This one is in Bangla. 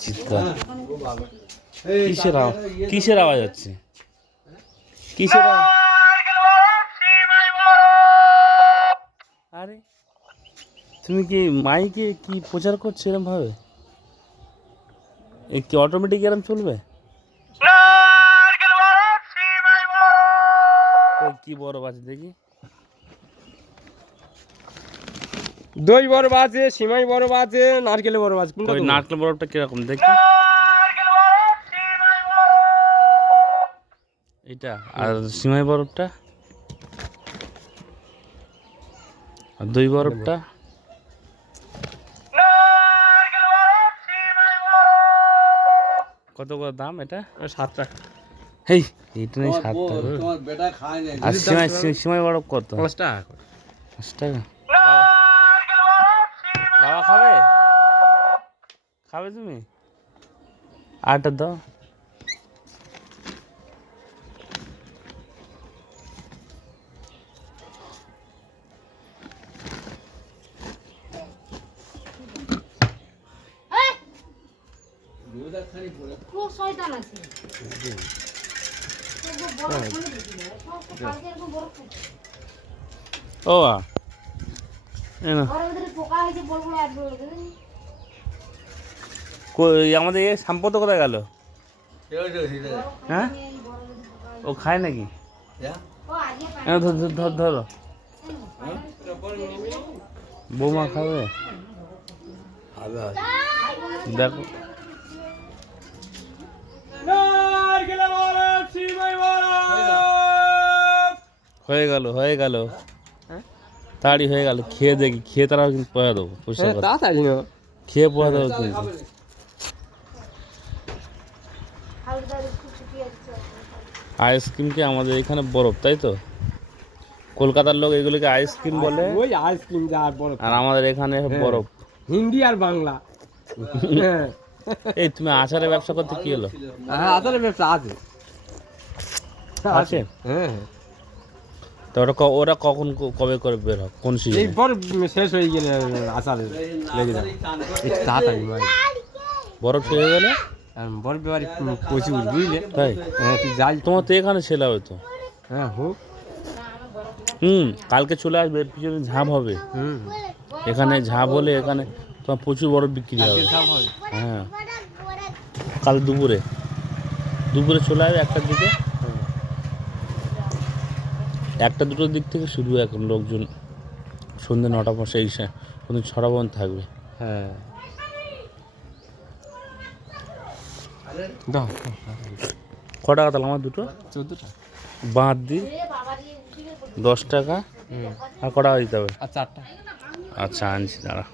চিৎকার কিসের আওয়াজ? কিসের আওয়াজ হচ্ছে? কিসের আরে তুমি কি মাইকে কি প্রচার করছ এরম ভাবে কি অটোমেটিক এরম চলবে? কি বড় আছে দেখি। দই বরফ আছে সিমাই বরফ আছে নারকেলের বরফ আছে কোনটা? নারকেল বরফটা কীরকম দেখি। এটা আর সিমাই বরফটা? আর দই বরফটা? কত কত দাম এটা? সাত টাকা হেই এটা নেই সাত টাকা তোমার বেটা খায় না আর সিমাই সিমাই বরফ কত? পাঁচ টাকা করে। পাঁচ টাকা? বাবা খাবে? খাবে তুমি? আটটা দাও। খুব শয়তান আছে। কালকে এরকম বড় ফোন ও আমাদের এ সম্পদ কোথায় গেল? হ্যাঁ? ও খায় নাকি? হ্যাঁ? ধর ধর বৌমা খাবে? দেখো। হয়ে গেল হয়ে গেল। তাড়ি হয়ে গেল খেয়ে দেখি খেয়ে তারা কিন্তু পয়া দেবো হ্যাঁ, তাড়াতাড়ি খেয়ে পয়া দেবো কিন্তু। আইসক্রিম আইসক্রিমকে আমাদের এখানে বরফ তাই তো? কলকাতার লোক এগুলোকে আইসক্রিম বলে ওই আইসক্রিম যা আর বরফ। আর আমাদের এখানে বরফ। হিন্দি আর বাংলা। হ্যাঁ। এই তুমি আচারের ব্যবসা করতে কি হলো? হ্যাঁ আসলে ব্যবসা আছে। আছে? হ্যাঁ। তো ওরা ওরা কখন কবে করে বের হয় কোন এই সিজনে শেষ হয়ে গেলে আসার লেগে যাবে। একটু তাড়াতাড়ি ভাই বরফ শেষ হয়ে গেলে? বরফ ব্যাপারে প্রচুর বুঝলে? তাই? হ্যাঁ তুই যাই। তোমার তো এখানে ছেলে হয়তো হ্যাঁ হোক। হুম কালকে চলে আসবে এর পিছনে ঝাঁপ হবে। হুম। এখানে ঝাঁপ হলে এখানে তোমার প্রচুর বরফ বিক্রি হবে। হবে। হ্যাঁ। কাল দুপুরে। দুপুরে চলে আসবে একটার দিকে। একটা দুটোর দিক থেকে শুরু এখন লোকজন সন্ধ্যে নটা পর সেই কিন্তু ছটা পর্যন্ত থাকবে। হ্যাঁ। দাও। ক টাকা তাহলে আমার দুটো? চোদ্দোটা। বাঁধ দিই দশ টাকা? আর ক টাকা দিতে হবে? আর চারটা। আচ্ছা আনছি দাঁড়া।